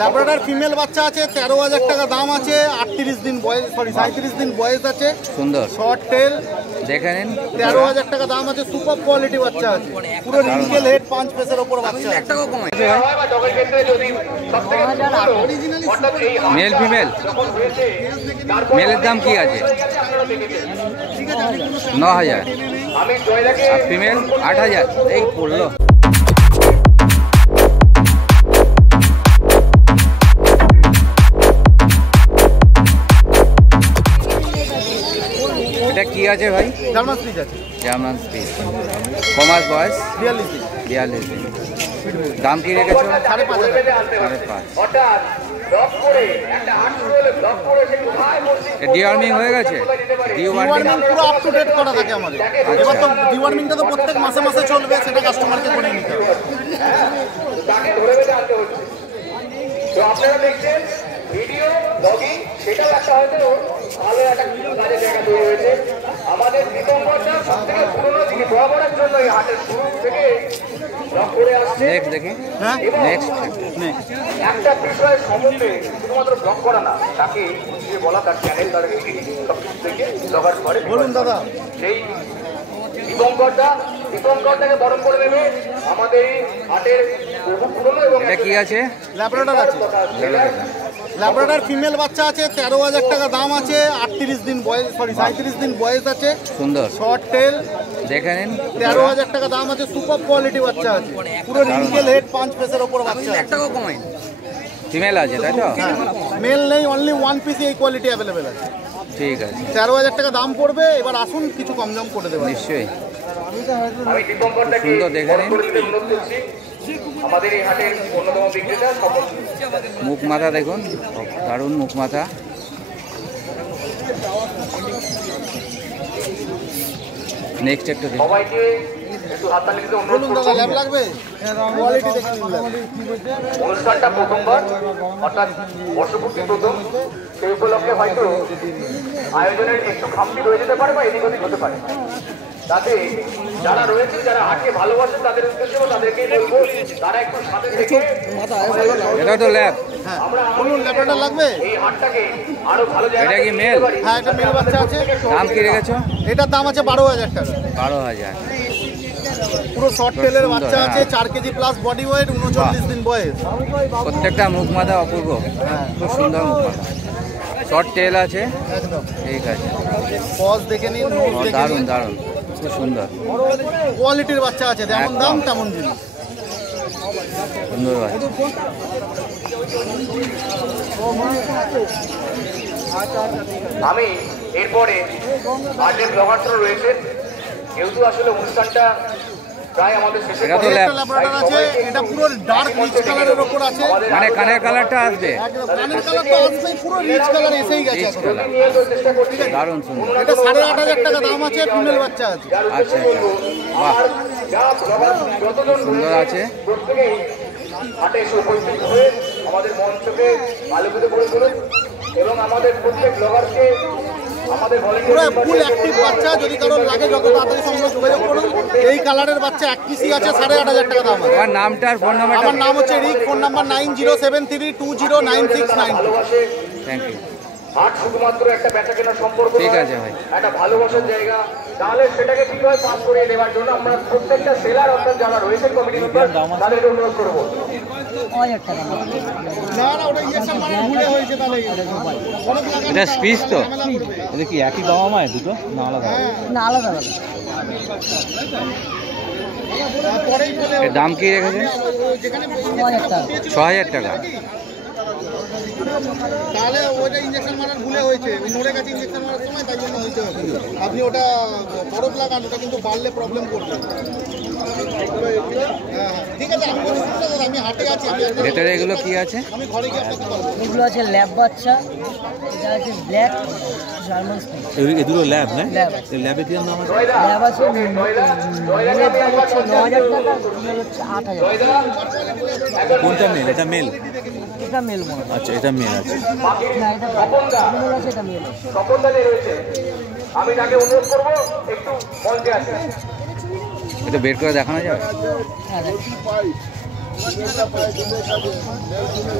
Labrador female বাচ্চা আছে, 13,000 টাকা দাম আছে। 38 দিন বয়স, সরি 37 দিন বয়স আছে। সুন্দর শর্ট টেল, দেখে নিন। 13,000 টাকা দাম আছে। সুপার কোয়ালিটি বাচ্চা আছে, পুরো রিঙ্কেল হেড, 5 পেসের ওপর বাচ্চা আছে। মেল ফিমেল, মেলের দাম কি আছে? 9,000 আর ফিমেল 8,000। এই পড়লো। এটা কি আছে ভাই? জার্মান স্পিচ আছে। German spitz. কমাস বয়স 42 দিন। দাম কি রেখেছো? 5,500। ডিওয়ার্মিং হয়ে গেছে? ডিওয়ার্মিং পুরো আপ টু ডেট করা থাকে আমাদের। এবার তো ডিওয়ার্মিংটা তো প্রত্যেক মাসে মাসে চলবে, সেটা কাস্টমারকে করে নিতে হবে। তো আপনারা দেখছেন ভিডিও ব্লগিং, সেটা একটা হয়তো ভালো একটা কাজের জায়গা তৈরি হয়েছে। আমাদের দিগম্বরটা সবথেকে পুরোনো দিকে বরাবরের জন্য এই হাটের শুরু থেকে ব্লগ করে আসছে। নেক্সট দেখি। হ্যাঁ, নেক্সট একটা বিষয়ের সম্বন্ধে শুধুমাত্র ব্লগ করা না, তাকে যে বলা তার চ্যানেল, তার সব কিছু থেকে ব্লগার করে। বলুন দাদা। সেই দীপঙ্করটাকে বরণ করে নেবে আমাদের এই হাটের বহু পুরনো। এবং এটা কি আছে? ল্যাব্রাডর আছে। ল্যাব্রাডর ফিমেল বাচ্চা আছে, 13,000 টাকা দাম আছে। 38 দিন বয়স, সরি 37 দিন বয়স আছে। সুন্দর শর্ট টেল, দেখে নিন। 13,000 টাকা দাম আছে। সুপার কোয়ালিটি বাচ্চা আছে, পুরো রিঙ্কেল হেড, 5 পেসের ওপর বাচ্চা আছে। ফিমেল আছে তাই তো? মেল নেই, অনলি 1 পিস এই কোয়ালিটি অ্যাভেলেবেল আছে। ঠিক আছে, 13,000 টাকা দাম পড়বে। এবার আসুন, কিছু কম দাম করে দেবো নিশ্চয়ই। আমি দীপঙ্করটাকে সুন্দর দেখে নিন। অনুরোধ করছি, আমাদের এই হাটের অন্যতম বিক্রেতা। মুখ মাথা দেখুন, দারুণ মুখ মাথা। নেক্সট একটু দেখুন। সবাইকে একটু হাততালি দিতে অনুরোধ বলুন দাদা, ল্যাব করছি। লাগবে? কোয়ালিটি দেখে নিন। অনুষ্ঠানটা প্রথমবার, অর্থাৎ বর্ষপূর্তি প্রথম, সেই উপলক্ষে হয়তো আয়োজনের একটু খামতি রয়ে যেতে পারে বা এদিক ওদিক হতে পারে। তাতে যারা রয়েছে, যারা হাটকে ভালোবাসেন, তাদের উদ্দেশ্যে তাদেরকে বলবো তারা একটু সাথে থেকে। এটা তো ল্যাব। হ্যাঁ, বলুন ল্যাব্রাডর লাগবে? এই হাটটাকে আরো ভালো এটা জায়গায় কি মেল? হ্যাঁ, এটা মেল বাচ্চা আছে। দাম কি রেখেছো? এটার দাম আছে 12,000 টাকা। 12,000। পুরো শর্ট টেলের বাচ্চা আছে, 4 কেজি প্লাস বডি ওয়েট, 39 দিন বয়স। প্রত্যেকটা মুখ মাথা অপূর্ব, খুব সুন্দর মুখ মাথা। শর্ট টেল আছে, একদম ঠিক আছে। পজ দেখে নিন, নোজ দেখে দারুণ নিন। দারুণ, খুব সুন্দর কোয়ালিটির বাচ্চা আছে, যেমন দাম তেমন জিনিস। সুন্দর বাচ্চা। আমি এরপরে হাটের ব্লগাররা রয়েছে, যেহেতু আসলে অনুষ্ঠানটা প্রায় আমাদের শেষে এটা তো পথে। ল্যাব। ল্যাব্রাডর আছে, এটা পুরো ডার্ক রিচ কালারের উপর আছে। মানে কানের কালারটা আসবে, একদম কানের কালার তো আসবেই, পুরো রিচ কালার এসেই গেছে রিচ এখন। কালার, নিয়ে তো চেষ্টা করছি। দারুণ সুন্দর। এটা 8,500 টাকা দাম আছে, ফিমেল বাচ্চা আছে। যার আচ্ছা উদ্দেশ্যে বলবো, বাহ, আর যা ব্লগার যতজন সুন্দর রয়েছে, আছে। প্রত্যেকেই হাটে এসে উপস্থিত হয়ে আমাদের মঞ্চকে আলোকিত করে তুলুন এবং আমাদের প্রত্যেক ব্লগারকে আমাদের পুরো ভলেন্টিয়ার ফুল অ্যাক্টিভ বাচ্চা, যদি কারোর লাগে যত তাড়াতাড়ি সম্ভব যোগাযোগ করুন। এই কালারের বাচ্চা 1 পিসি আছে, 8,500 টাকা দাম আছে। আমার নামটা আর ফোন নাম্বারটা? আমার নাম হচ্ছে রিক, ফোন নাম্বার 9073209692। ভালোবাসে। Thank you. হাট শুধুমাত্র একটা বেচা কেনার সম্পর্ক ঠিক নয়, আছে ভাই। একটা ভালোবাসার জায়গা। তাহলে সেটাকে কিভাবে পাস করিয়ে দেওয়ার জন্য আমরা প্রত্যেকটা সেলার, অর্থাৎ যারা রয়েছে কমিটি মেম্বার, তাদেরকে অনুরোধ করবো। না না, ওটা ইনজেকশন মানে ভুলে হয়েছে, তাহলে এটা স্পিচ তো? এটা কি একই বাবা মায়ের দুটো না আলাদা? না, আলাদা আলাদা। পরেই বলে এর দাম কি রেখেছে? যেখানে 6,000 টাকা। তাহলে ওইটা ইনজেকশন মারার ভুলে হয়েছে, ওই নড়ে গেছে ইনজেকশন মারার সময়, তাই জন্য হয়েছে। আপনি ওটা বরফ লাগান, ওটা কিন্তু বাড়লে প্রবলেম করবে। হ্যাঁ, ঠিক আছে, আমি বলছি না দাদা, আমি হাটে আছি, ভেতরে এগুলো কি আছে? আমি ঘরে গিয়ে আপনাকে বলবো। এগুলো আছে ল্যাব বাচ্চা, এটা আছে ব্ল্যাক জার্মান স্পিচ। এ দুটো ল্যাব না? ল্যাব ল্যাবে কি নাম আছে? ল্যাব আছে, মেলের দাম হচ্ছে 9,000 টাকা, ফিমেল হচ্ছে 8,000 টাকা। কোনটা মেল? এটা মেল? এটা মেল মনে হয়। আচ্ছা, এটা মেল আছে। না, এটা ফিমেল আছে, এটা মেল আছে। স্বপনদাদি রয়েছে, আমি তাকে অনুরোধ করবো একটু মঞ্চে আসেন। এটা বের করে দেখানো যাবে? হ্যাঁ,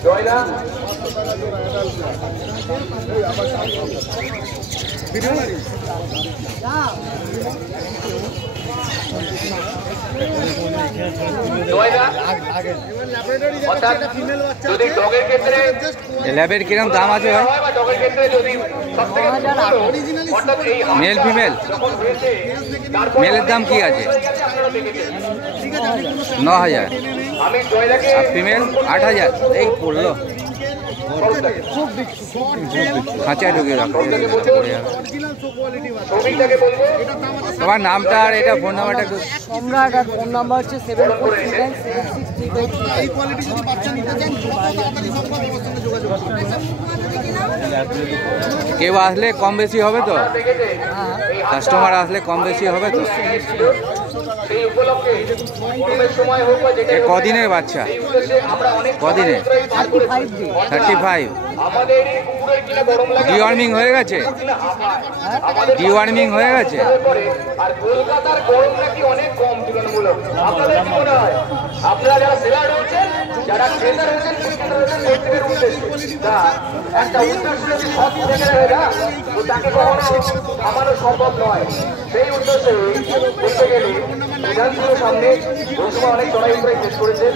জয়লা অর্থাৎ যদি ডগের ক্ষেত্রে ল্যাবের কিরম দাম আছে ভাই? হয় বা ডগের ক্ষেত্রে যদি সবথেকে অর্থাৎ এই মেল ফিমেল যখন হয়েছে তারপর মেলের দাম কি আছে? আপনারা দেখেছেন 9,000 আমি জয়লাকে আর ফিমেল 8,000। এই পড়লো খাঁচায় ঢুকে রাখো পড়ে যাবে। শ্রমিকটাকে বলবো তোমার নামটা আর এটা ফোন নাম্বারটা একটু সম্রাট আর ফোন নাম্বার হচ্ছে 7439763535। এই কোয়ালিটি যদি বাচ্চা নিতে চান যত তাড়াতাড়ি সম্ভব আমার সঙ্গে যোগাযোগ করুন। কেউ আসলে কম বেশি হবে তো? কাস্টমার আসলে কম বেশি হবে তো? সেই উপলক্ষে গরমের সময় হোক বা যেটা এ কদিনের বাচ্চা? এই উদ্দেশ্যে আমরা অনেক কদিনের? 35 ডে। 35। আমাদের এই কুকুরের কিনা গরম লাগে ডিওয়ার্মিং হয়ে গেছে? কিনা হাঁপায় আমাদের ডিওয়ার্মিং হয়ে গেছে? পরে আর কলকাতার গরম নাকি অনেক কম তুলনামূলক। আপনাদের কি মনে হয়? আপনারা যারা সেলার রয়েছেন, যারা ক্রেতা রয়েছেন, বিক্রেতা রয়েছেন, প্রত্যেকের উদ্দেশ্যে না একটা উদ্দেশ্য যদি সৎ থেকে যায় না, তো তাকে কখনো থামানো সম্ভব নয়। সেই উদ্দেশ্যে বলতে গেলে বিধানসভার সামনে লোকসভা অনেক চড়াই করে শেষ করেছে।